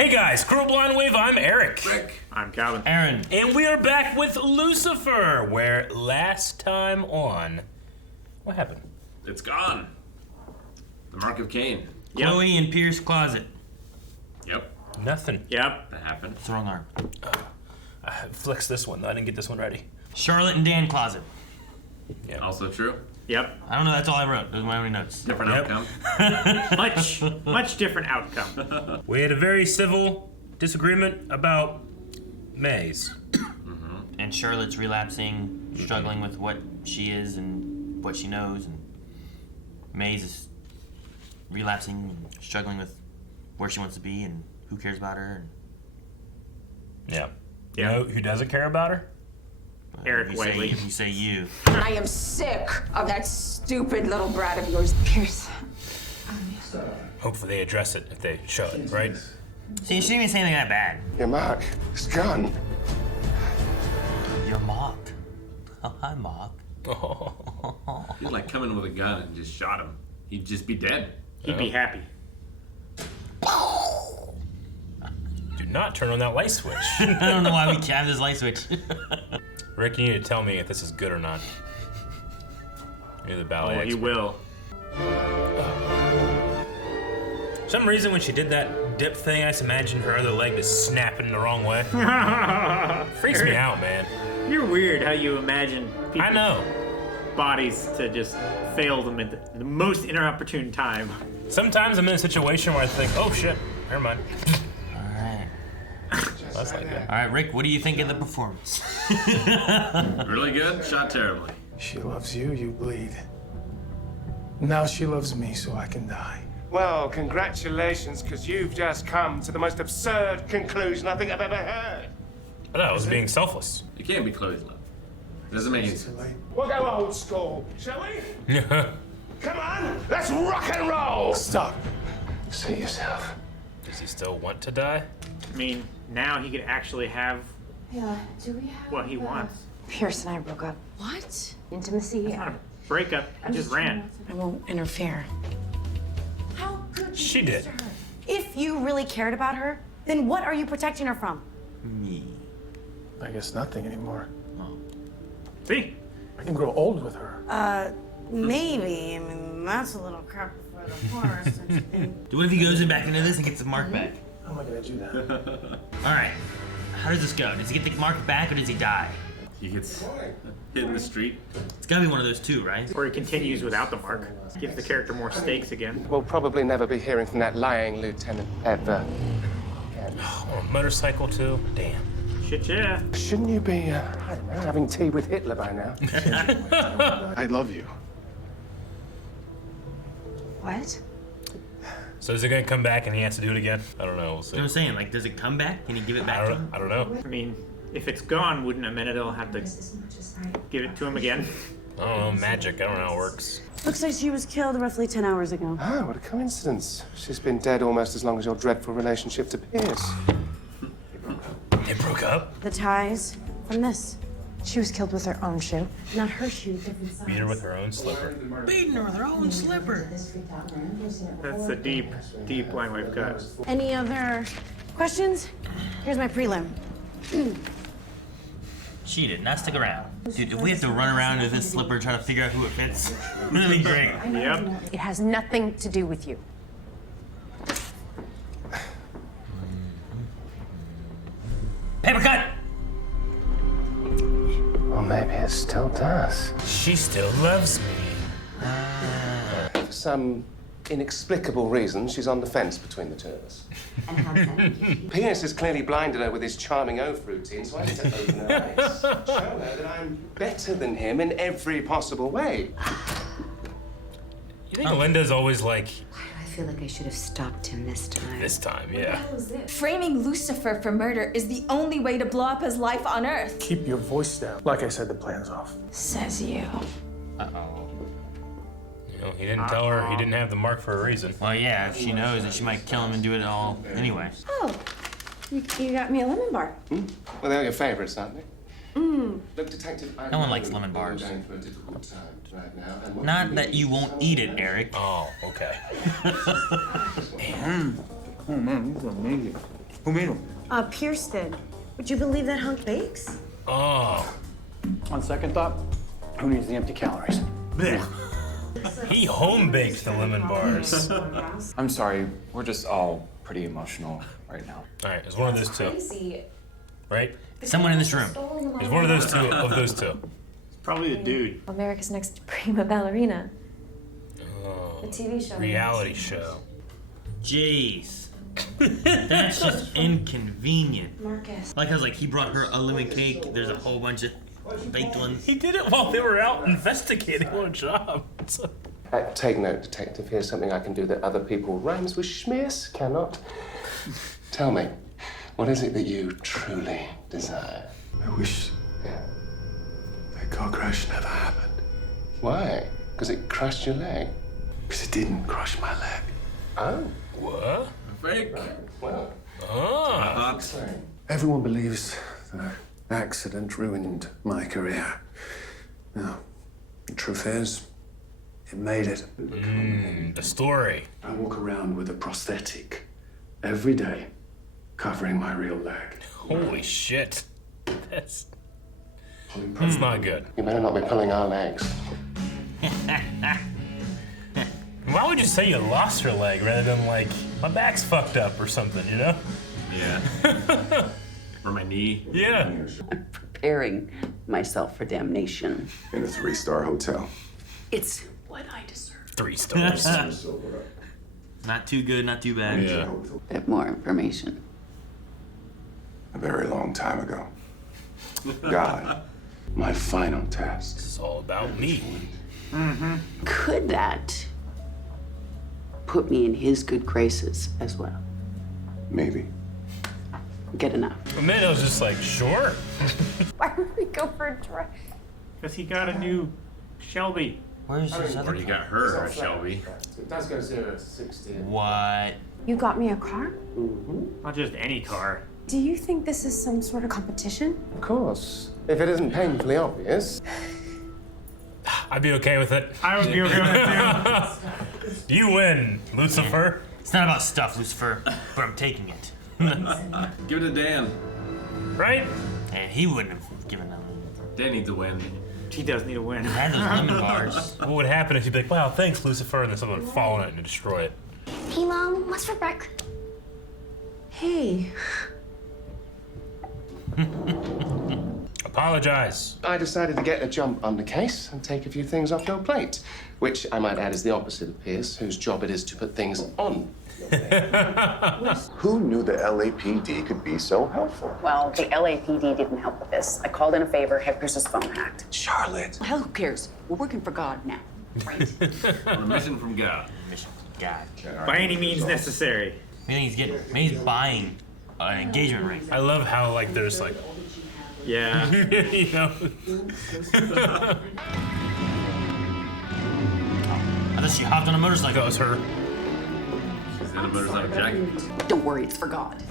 Hey guys, Cruel Blind Wave, I'm Eric. Rick. I'm Calvin. Aaron. And we are back with Lucifer, where last time on... What happened? It's gone. The Mark of Cain. Chloe in Pierce's closet. Yep. Nothing. Yep. That happened. It's the wrong arm. I flexed this one, though. I didn't get this one ready. Charlotte and Dan closet. Yeah. Also true. Yep. I don't know, that's all I wrote. Those are my only notes. Different Yep. outcome. Much different outcome. We had a very civil disagreement about Maze. And Charlotte's relapsing, struggling with what she is and what she knows, and Maze is relapsing and struggling with where she wants to be and who cares about her. Yeah. You Yeah. know who doesn't care about her? Eric If you say- Whaley. If you say you. I am sick of that stupid little brat of yours, Pierce. Hopefully they address it if they show it, right? See, you shouldn't even say anything that bad. Your mark is gone. You're Mock. Oh, hi, Mock. He'd like come in with a gun and just shot him. He'd just be dead. He'd be happy. Do not turn on that light switch. I don't know why we have this light switch. Rick, you need to tell me if this is good or not. You're the ballet Oh, he expert. will. For some reason, when she did that dip thing, I just imagined her other leg just snapping the wrong way. Freaks me out, man. You're weird how you imagine people's I know. bodies to just fail them at the most inopportune time. Sometimes I'm in a situation where I think, oh shit, never mind. Alright. That's like that. Alright, Rick, what do you think of the performance? Really good, shot terribly. She loves you, you bleed. Now she loves me, so I can die. Well, congratulations, because you've just come to the most absurd conclusion I think I've ever heard. I thought I was being selfless. It can't be Chloe's love. Doesn't make any Too sense. late. We'll go old school, shall we? Come on, let's rock and roll! Stop. See yourself. Does he still want to die? I mean, now he could actually have Yeah, do we have what he wants. Pierce and I broke up. What? Intimacy? Not a breakup, he just ran. I won't interfere. How could you She did. her? If you really cared about her, then what are you protecting her from? Me. I guess nothing anymore. See? I can grow old with her. Maybe. I mean, that's a little crap before the horse. What if he goes in back into this and gets the mark back? How am I gonna do that? Alright. How does this go? Does he get the mark back or does he die? He gets hit in the street. It's gotta be one of those two, right? Or he continues without the mark. Gives the character more stakes again. We'll probably never be hearing from that lying lieutenant ever. Or a motorcycle too? Damn. Shit, yeah. Shouldn't you be, I don't know, having tea with Hitler by now? I love you. What? So is it gonna come back and he has to do it again? I don't know. We'll see. You know what I'm saying? Like, does it come back? Can he give it back to him? I don't know. I mean, if it's gone, wouldn't a minute he'll have to give it to him again? I don't know. Magic. I don't know how it works. Looks like she was killed roughly 10 hours ago. Ah, what a coincidence. She's been dead almost as long as your dreadful relationship to Pierce. They broke up? The ties from this. She was killed with her own shoe. Not her shoe, different size. Beat her with her own slipper. Beating her with her own slipper. That's a deep, deep line wave cut. Any other questions? Here's my prelim. She did not stick around. Dude, if we have to run around with this slipper and try to figure out who it fits, that'd be great. Yep. It has nothing to do with you. Paper cut! Or maybe it still does. She still loves me. For some inexplicable reason, she's on the fence between the two of us. Pierce has clearly blinded her with his charming oath routine, so I need to open her eyes. Show her that I'm better than him in every possible way. You think Linda's always like, I feel like I should have stopped him this time. this time, yeah. Framing Lucifer for murder is the only way to blow up his life on Earth. Keep your voice down. Like I said, the plan's off. Says you. Uh-oh. You know, he didn't tell her he didn't have the mark for a reason. Well, yeah, if she knows that she might kill him and do it all anyway. Oh, you got me a lemon bar. Well, they're your favorites, aren't they? Look, Detective, I No one know likes lemon you're bars. going through a difficult time right now, and what Not you that need you is won't someone eat it, to- Eric. Oh, okay. Who made them? Pierce did. Would you believe that hunk bakes? Oh. On second thought, who needs the empty calories? He home bakes the lemon bars. I'm sorry, we're just all pretty emotional right now. All right, it's one of those two. Right? Someone in this room. It's one of those two. Of those two. Probably the dude. America's Next Prima Ballerina. Oh, The TV show. reality show. Jeez. That's just inconvenient. Marcus. Like I was like, he brought her a lemon cake. There's a whole bunch of baked ones. He did it while they were out investigating on a job. Take note, Detective. Here's something I can do that other people rhymes with schmears cannot. Tell me, what is it that you truly desire? I wish that car crash never happened. Why? Because it crushed your leg? Because it didn't crush my leg. Oh. What? Fake. Well. Oh. Everyone believes the accident ruined my career. No, the truth is, it made it. The story. I walk around with a prosthetic every day, covering my real leg. Holy shit. That's not good. You better not be pulling our legs. Why would you say you lost your leg rather than like, my back's fucked up or something, you know? Yeah. Or my knee. Yeah. Preparing myself for damnation. In a 3-star hotel. It's what I deserve. 3 stars. Not too good, not too bad. Yeah. Bit more information. A very long time ago. God, my final task. It's all about me. Could that put me in his good graces as well? Maybe. Good enough. And then I was just like, sure. Why would we go for a drive? Because he got a new Shelby. Where's his Or other you got her, Shelby. It does go 0 to 60. What? You got me a car? Not just any car. Do you think this is some sort of competition? Of course. If it isn't painfully obvious. I'd be okay with it. I would be okay with it too. You win, Lucifer. It's not about stuff, Lucifer, but I'm taking it. Give it to Dan. Right? And he wouldn't have given them. Dan needs a win. He does need a win. I had those lemon bars. What would happen if you'd be like, wow, thanks, Lucifer, and then someone would fall on it and destroy it? Hey, Mom, what's for breakfast? Hey. Apologize. I decided to get a jump on the case and take a few things off your plate, which I might add is the opposite of Pierce, whose job it is to put things on. Who knew the LAPD could be so helpful? Well, the LAPD didn't help with this. I called in a favor, had Pierce's phone hacked. Charlotte. Well, who cares? We're working for God now. Right? On a mission from God. Mission from God. By any means necessary. Maybe he's buying an engagement ring. I love how, like, there's, like, Yeah. you know? I thought she hopped on a motorcycle. That was her. She's in a motorcycle jacket. Don't worry, it's for God.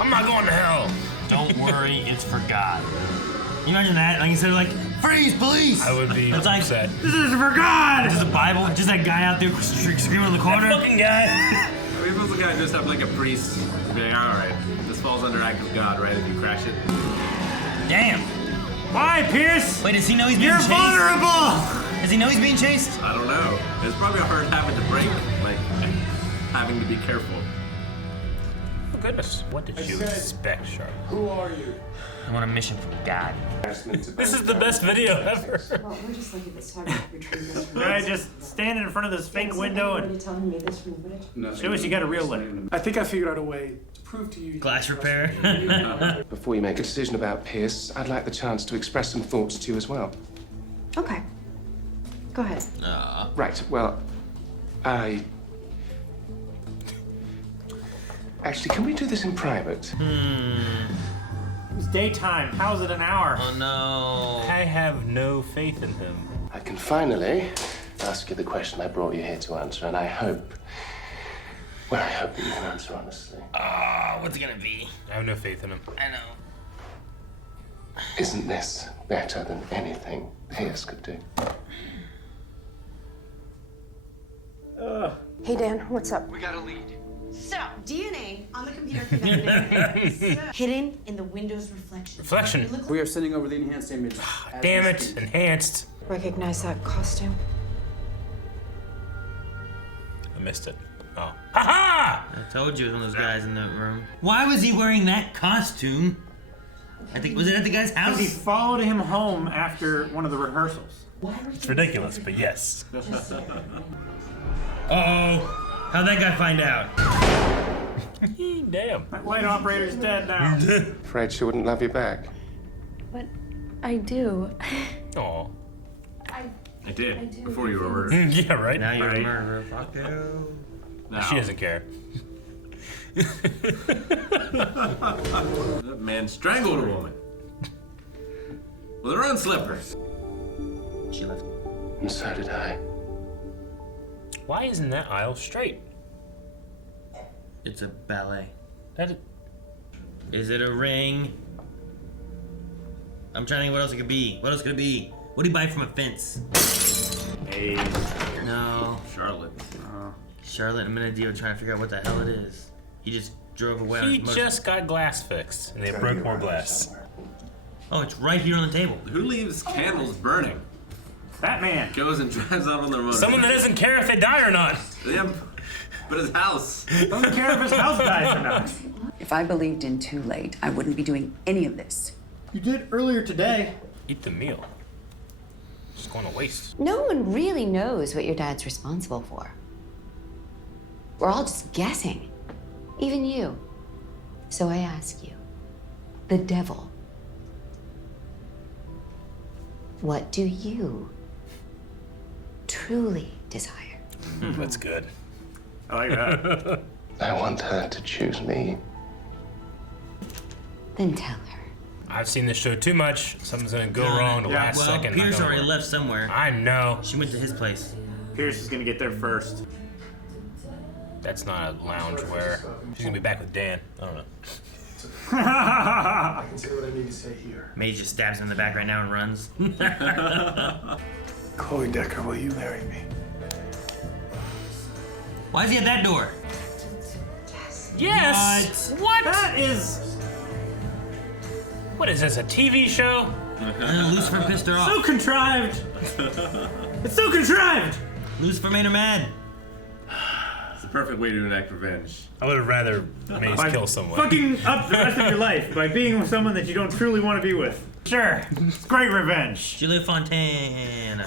I'm not going to hell. Don't worry, it's for God. You imagine that? Like instead of like, freeze, police! I would be it's like, upset. This is for God! Just a Bible, just that guy out there screaming in the corner. That fucking guy. I mean, if it was a guy dressed up like a priest, he'd be like, all right, this falls under act of God, right, if you crash it? Damn. Why, Pierce? Wait, does he know he's being chased? You're vulnerable! Does he know he's being chased? I don't know. It's probably a hard habit to break, like having to be careful. Oh, goodness. What did you expect, Charlotte? Who are you? I'm on a mission from God. This is the best video ever. Well, we're just lucky this time to retrieve this from Guy just standing in front of this fake window and telling me this from the footage. show us you got a real leg. I think I figured out a way to prove to you. Glass repair. Before you make a decision about Pierce, I'd like the chance to express some thoughts to you as well. Okay. Go ahead. Right, well, Actually, can we do this in private? It's daytime. How's it an hour? Oh no. I have no faith in him. I can finally ask you the question I brought you here to answer, and I hope that you can answer honestly. What's it gonna be? I have no faith in him. I know. Isn't this better than anything Pierce could do? Hey, Dan, what's up? We got a lead. So, DNA on the computer. Hidden in the window's reflection. Reflection. We are sending over the enhanced image. Damn it, enhanced. Recognize that costume? I missed it. Oh. Ha-ha! I told you it was one of those guys in the room. Why was he wearing that costume? I think, was it at the guy's house? Because he followed him home after one of the rehearsals. It's ridiculous, but yes. Uh-oh. How'd that guy find out? Damn. That light operator's dead now. Afraid she wouldn't love you back. But I do. Aw. I did, before you were murdered. Yeah, right? Now you're a Right. murderer. Fuck you. No. She doesn't care. That man strangled a woman. With her own slippers. She left. And so did I. Why isn't that aisle straight? It's a ballet. That Is it a ring? I'm trying to think what else it could be. What else could it be? What do you buy from a fence? Hey. No. Charlotte. Charlotte and Menadeo trying to figure out what the hell it is. He just drove away on He his motor. just got glass fixed, and they broke more glass. Oh, it's right here on the table. Who leaves candles burning? Batman. Goes and drives out on their motor. Someone that doesn't care if they die or not. Yeah, but his house. Doesn't care if his house dies or not. If I believed in too late, I wouldn't be doing any of this. You did earlier today. Eat the meal. It's going to waste. No one really knows what your dad's responsible for. We're all just guessing. Even you. So I ask you, the devil, what do you truly desire? That's good. I like that. I want her to choose me. Then tell her. I've seen this show too much. Something's gonna go wrong the last well, second. Pierce Not gonna already work. left somewhere. I know. She went to his place. Pierce is gonna get there first. That's not a lounge wear. She's gonna be back with Dan. I don't know. I can say what I need to say here. May just stabs him in the back right now and runs. Chloe Decker, will you marry me? Why is he at that door? Yes. What? That is What is this? A TV show? And then Lucifer pissed her off. so contrived. It's so contrived. Lucifer made her mad. It's the perfect way to enact revenge. I would have rather Mace By kill someone. fucking up the rest of your life by being with someone that you don't truly want to be with. Sure, it's great revenge. Julia Fontana.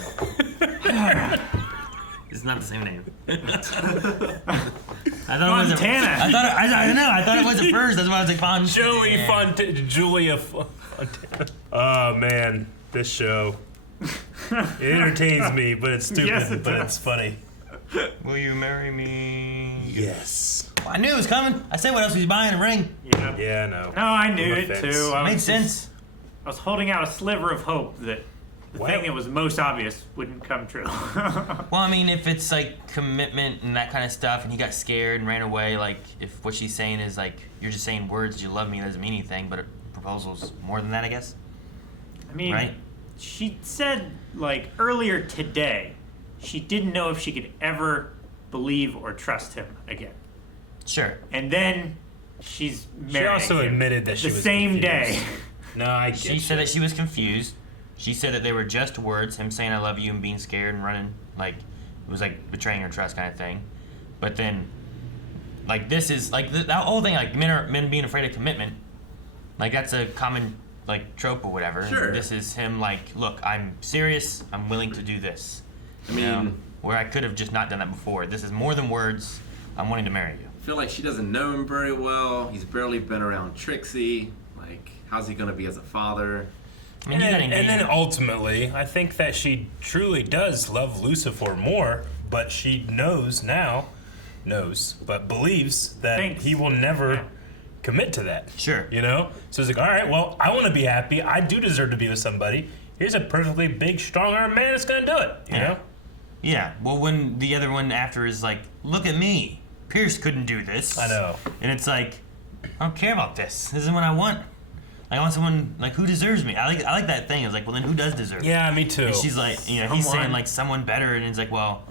It's not the same name. I thought it was Fontana. I thought it was at first. That's why I was like Fontana. Joey Fontana. Julia Fontana. Oh man, this show. It entertains me, but it's stupid, Yes, it but does. it's funny. Will you marry me? Yes. I knew it was coming. I said what else was he buying? A ring. Yep. Yeah, no. No, I knew I'm a it fence. too. I Made was sense. I was holding out a sliver of hope that the Well- thing that was most obvious wouldn't come true. Well, I mean, if it's like commitment and that kind of stuff, and he got scared and ran away, like if what she's saying is like you're just saying words, you love me, doesn't mean anything, but a proposal's more than that, I guess. I mean, Right? she said like earlier today, she didn't know if she could ever believe or trust him again. Sure. And then she's She marrying also him admitted that she the was same confused. day. No, I get She said that she was confused. She said that they were just words, him saying I love you and being scared and running, like it was like betraying her trust kind of thing. But then, like this is like that whole thing, like men being afraid of commitment, like that's a common like trope or whatever. Sure. This is him like, look, I'm serious. I'm willing to do this. I mean, where I could have just not done that before. This is more than words. I'm wanting to marry you. I feel like she doesn't know him very well. He's barely been around Trixie. Like, how's he gonna be as a father? I mean, And then ultimately, I think that she truly does love Lucifer more, but she believes that he will never commit to that. Sure. You know? So it's like, all right, well, I want to be happy. I do deserve to be with somebody. Here's a perfectly big, strong-armed man that's going to do it, you know? Yeah, well, when the other one after is like, look at me. Pierce couldn't do this. I know. And it's like, I don't care about this. This isn't what I want. I want someone, like, who deserves me? I like that thing. It's like, well, then who does deserve me? Yeah, me too. And she's like, you know, he's saying, like, someone better. And it's like, well,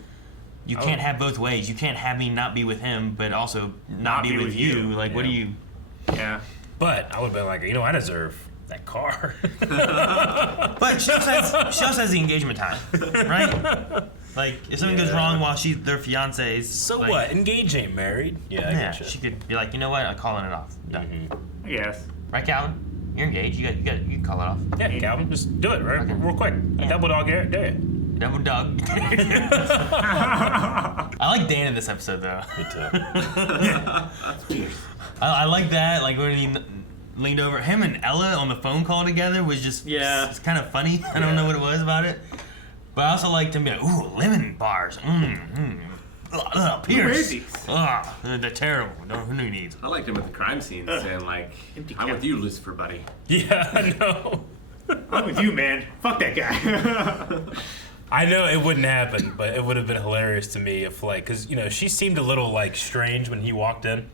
You can't have both ways. You can't have me not be with him, but also not be with you. Like, what do you? Yeah. But I would have been like, I deserve that car. But she also has the engagement time, right? Like, if something goes wrong while they're fiancés. So like, what? Engage ain't married. Yeah, I get you. She could be like, you know what? I'm calling it off. Done. Yes. Right, Calvin? You're engaged. You can call it off. Yeah, Calvin, just do it real quick. A double dog, do it. Double dog. I like Dan in this episode, though. Me too. I like that. Like when he leaned over, him and Ella on the phone call together was just it's kind of funny. I don't know what it was about it, but I also liked him being like, ooh, lemon bars. Pierce. They're terrible. Who needs? I liked him at the crime scene saying like, "I'm with you, Lucifer, buddy." Yeah, I know. I'm with you, man. Fuck that guy. I know it wouldn't happen, but it would have been hilarious to me if, like, because, she seemed a little, like, strange when he walked in.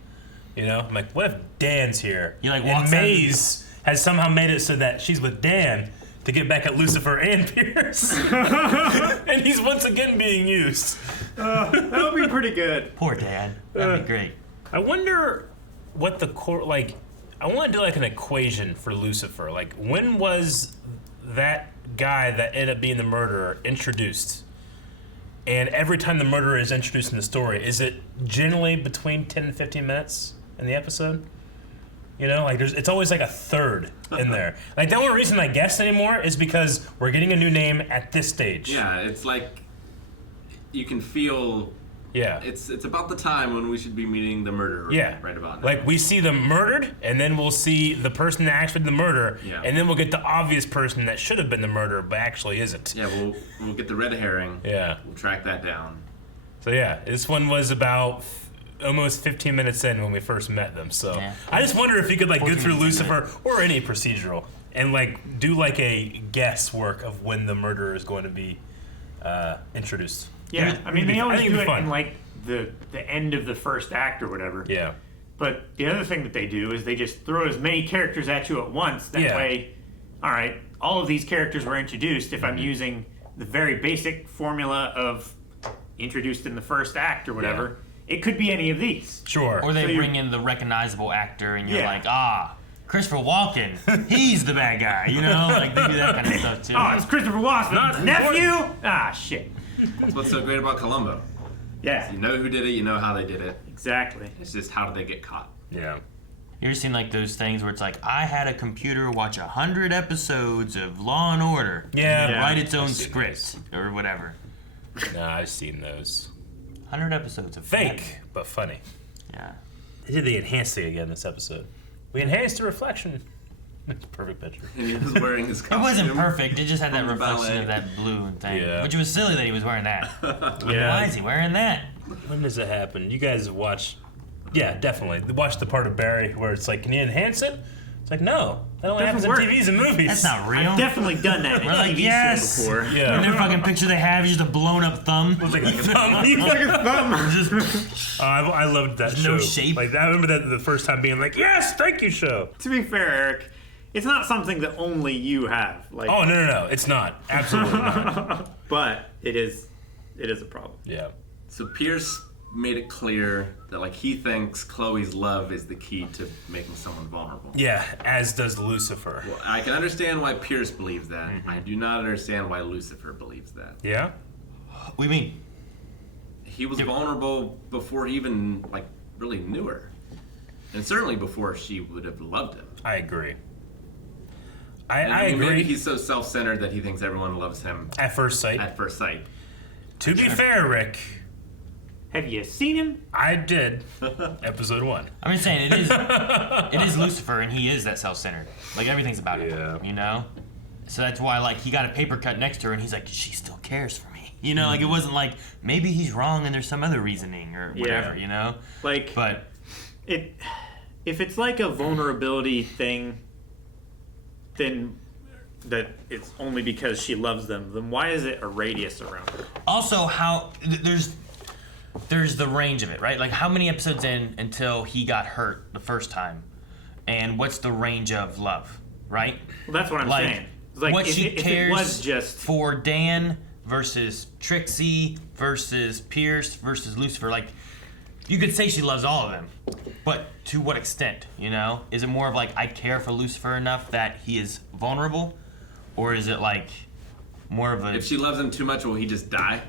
I'm like, what if Dan's here? He, like, and walks Maze has somehow made it so that she's with Dan to get back at Lucifer and Pierce. And he's once again being used. That would be pretty good. Poor Dan. That'd be great. I wonder what the core, like, I want to do, like, an equation for Lucifer. Like, when was that guy that ended up being the murderer introduced? And every time the murderer is introduced in the story, is it generally between 10 and 15 minutes in the episode? Like it's always like a third in there. Like the only reason I guess anymore is because we're getting a new name at this stage. Yeah, it's like you can feel. Yeah. It's about the time when we should be meeting the murderer. Yeah. Right about now. Like we see them murdered, and then we'll see the person that actually did the murder, and then we'll get the obvious person that should have been the murderer but actually isn't. Yeah, we'll get the red herring. Yeah. We'll track that down. So yeah, this one was about almost 15 minutes in when we first met them. So I just wonder if you could like go through Lucifer or any procedural and like do like a guesswork of when the murderer is going to be introduced. Yeah, I mean, they always do it fun. in like the end of the first act or whatever. Yeah. But the other thing that they do is they just throw as many characters at you at once. That way, all right, all of these characters were introduced. If I'm using the very basic formula of introduced in the first act or whatever, it could be any of these. Sure. Or they bring in the recognizable actor and you're like, Christopher Walken, he's the bad guy, Like they do that kind of stuff too. Oh, it's Christopher Walken's nephew? Ah, shit. That's what's so great about Columbo. Yeah. You know who did it, you know how they did it. Exactly. It's just how did they get caught. Yeah. You ever seen like those things where it's like, I had a computer watch 100 episodes of Law and Order. Yeah. And write its own script or whatever. No, I've seen those. 100 episodes of fake, but funny. Yeah. They did the enhancing again this episode. We enhanced the reflection. It's a perfect picture. And he was wearing his costume. It wasn't perfect. It just had that from the reflection ballet. of that blue and thing. Yeah. Which was silly that he was wearing that. Yeah. Why is he wearing that? When does it happen? You guys watch... Yeah, definitely. Watch the part of Barry where it's like, can you enhance it? It's like, no. That only happens in TVs and movies. That's not real. I've definitely done that in We're a like, TV yes! show before. Yeah. And their fucking picture they have is just a blown up thumb. Looks like a thumb. He's like a thumb. I loved that There's show. no shape. Like, I remember that the first time being like, yes, thank you, show. To be fair, Eric, it's not something that only you have. Like, Oh, no. It's not. Absolutely not. but it is a problem. Yeah. So Pierce made it clear that like he thinks Chloe's love is the key to making someone vulnerable. Yeah, as does Lucifer. Well, I can understand why Pierce believes that. I do not understand why Lucifer believes that. Yeah? What do you mean? He was vulnerable before he even like really knew her. And certainly before she would have loved him. I agree. I Maybe agree. he's so self-centered that he thinks everyone loves him At first sight. at first sight. To be fair, Rick, Have you seen him? I did episode 1. I'm just saying, it is Lucifer, and he is that self-centered. Like, everything's about him, So that's why, like, he got a paper cut next to her, and he's like, she still cares for me. Like, it wasn't like, maybe he's wrong and there's some other reasoning or whatever, Like, But if it's like a vulnerability thing, then that it's only because she loves them, then why is it a radius around her? also, there's the range of it, right? Like, how many episodes in until he got hurt the first time? And what's the range of love, right? Well, that's what I'm saying. It's like, what if she it cares was just for Dan versus Trixie versus Pierce versus Lucifer. Like, you could say she loves all of them, but to what extent, you know? Is it more of like, I care for Lucifer enough that he is vulnerable? Or is it like more of a... If she loves him too much, will he just die?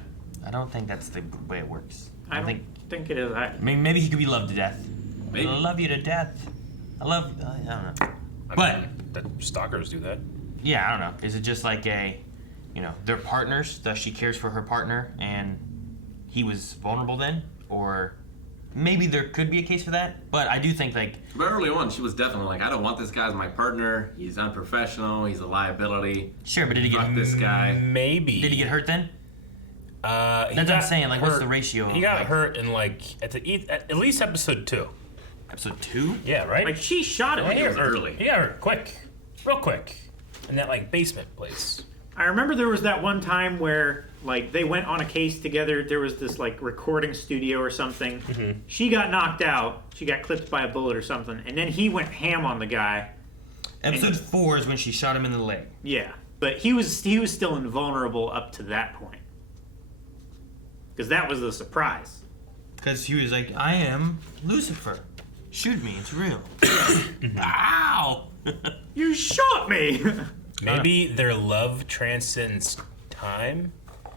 I don't think that's the way it works. I don't think it is. I mean, maybe he could be loved to death. Maybe. I love you to death. I don't know. That stalkers do that. Yeah, I don't know. Is it just like they're partners, that she cares for her partner and he was vulnerable then? Or maybe there could be a case for that, but I do think like... But early on, she was definitely like, I don't want this guy as my partner. He's unprofessional. He's a liability. Sure, but did he Fuck this guy. Maybe. Did he get hurt then? That's what I'm saying. Like, what's the ratio? He got hurt in at least episode 2. Episode 2? Yeah, right. Like she shot him. He got hurt quick, real quick, in that basement place. I remember there was that one time where they went on a case together. There was this recording studio or something. Mm-hmm. She got knocked out. She got clipped by a bullet or something, and then he went ham on the guy. Episode 4 is when she shot him in the leg. Yeah, but he was still invulnerable up to that point. Because that was the surprise. Because he was like, I am Lucifer. Shoot me, it's real. Ow! You shot me! Maybe their love transcends time?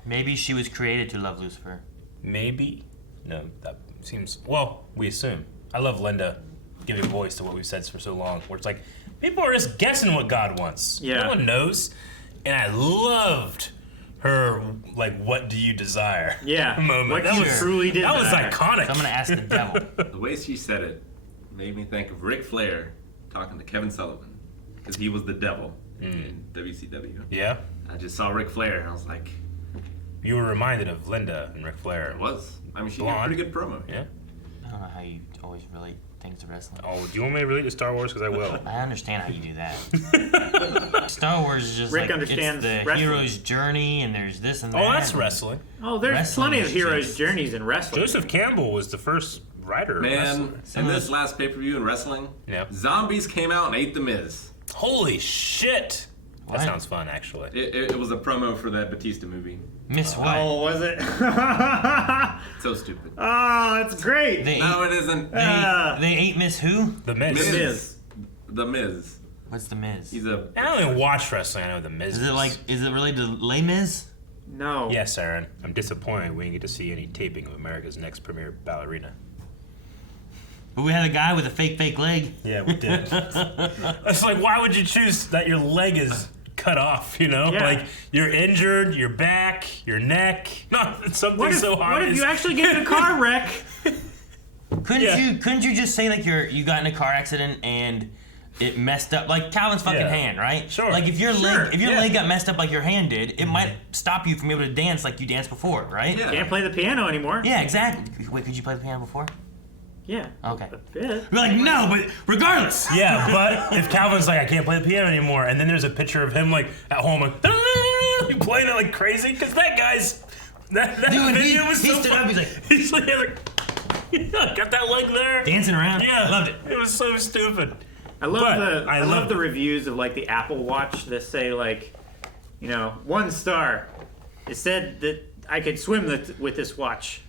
Maybe she was created to love Lucifer. Maybe? No, that seems... Well, we assume. I love Linda giving voice to what we've said for so long, where it's like, people are just guessing what God wants. Yeah. No one knows. And I loved her, what do you desire? Yeah. Moment. What you truly desire. That was iconic. So I'm going to ask the devil. The way she said it made me think of Ric Flair talking to Kevin Sullivan, because he was the devil in WCW. Yeah? I just saw Ric Flair and I was like... You were reminded of Linda and Ric Flair. It was. I mean, she Blonde. had a pretty good promo. Yeah? I don't know how you always relate things to wrestling. Oh, do you want me to relate to Star Wars? Because I will. I understand how you do that. Star Wars is just Rick it's understands the wrestling. hero's journey, and there's this and that. Oh, that's wrestling. Oh, there's Wrestling plenty of is heroes' just- journeys in wrestling. Joseph Campbell was the first writer of Man, wrestling. in this last pay-per-view in wrestling, Yeah. zombies came out and ate The Miz. Holy shit! What? That sounds fun, actually. It was a promo for that Batista movie. Miss what? Oh, was it? So stupid. Oh, it's great. They, No, it isn't. they ate Miss who? The Miz. Miz. The Miz. What's the Miz? He's a... I don't even watch wrestling. I know the Miz. Is it related to Les Mis? No. Yes, Aaron. I'm disappointed we didn't get to see any taping of America's Next Premier Ballerina. But we had a guy with a fake leg. Yeah, we did. It's like, why would you choose that your leg is cut off, you know? Yeah. Like, you're injured, your back, your neck. Not something What if, so what if obvious. you actually get in a car wreck? Couldn't you just say like you got in a car accident and it messed up like Calvin's fucking Yeah. hand, right? Sure. Like if your Sure, leg got messed up like your hand did, it might stop you from being able to dance like you danced before, right? Yeah. Can't play the piano anymore. Yeah, exactly. Wait, could you play the piano before? Yeah. Okay. A bit. We're like, no, but regardless. Yeah, but if Calvin's like, I can't play the piano anymore, and then there's a picture of him like at home, like playing it like crazy, because that guy's that Dude, video was he so stood fun. up, he's like got that leg there, dancing around. Yeah, Loved it. It was so stupid. I love But I love the reviews of the Apple Watch that say 1 star. It said that I could swim with this watch,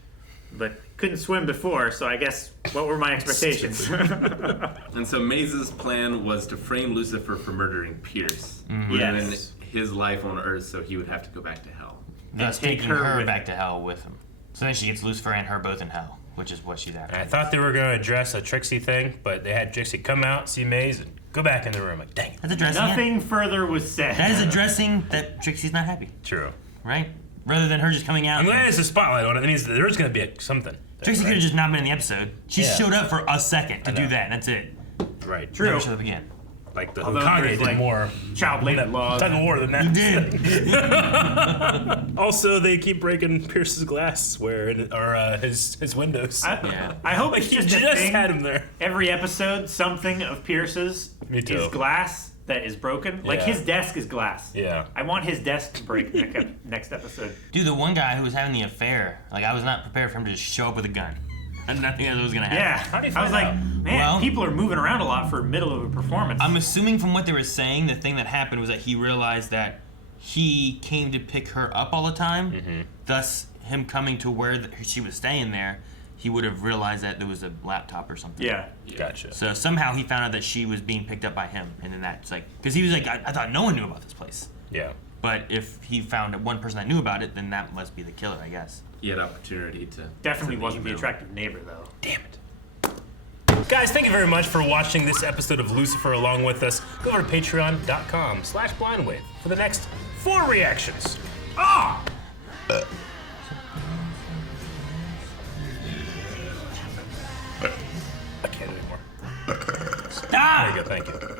but couldn't swim before. So I guess what were my expectations? And so Maze's plan was to frame Lucifer for murdering Pierce, ruining Yes. his life on Earth, so he would have to go back to hell. Thus take taking her her with back to hell with him. So then she gets Lucifer and her both in hell, which is what she's after. And I thought they were going to address a Trixie thing, but they had Trixie come out, see Maze, and go back in the room. Like, dang it. That's addressing it. Nothing further was said. That is addressing that Trixie's not happy, True. right? Rather than her just coming out. I'm glad it's a spotlight on it. That means that there's going to be something. Trixie could have just not been in the episode. She Yeah. showed up for a second to I do know. that, and that's it. Right. True. Never showed up again. Like the Although Hokage there's, did more child labor laws. tug of war than that. He did. Also, they keep breaking Pierce's glass his windows. I hope Like, it's he just a just thing. had him there. Every episode, something of Pierce's Me too. is glass that is broken. Like Yeah. his desk is glass. Yeah. I want his desk to break next episode. Dude, the one guy who was having the affair, I was not prepared for him to just show up with a gun. I did not think that was gonna happen. Yeah. How do you I was find like, out? man, Well- people are moving around a lot for middle of a performance. I'm assuming from what they were saying, the thing that happened was that he realized that he came to pick her up all the time. Thus, him coming to where she was staying there, he would have realized that there was a laptop or something. Yeah. Gotcha. So somehow he found out that she was being picked up by him, and then that's like, because he was like, I thought no one knew about this place. Yeah. But if he found one person that knew about it, then that must be the killer, I guess. He had opportunity to. Definitely to wasn't the email. attractive neighbor, though. Damn it. Guys, thank you very much for watching this episode of Lucifer along with us. Go over to patreon.com/blindwave for the next 4 reactions. Ah! I can't anymore. Stop! There you go, thank you.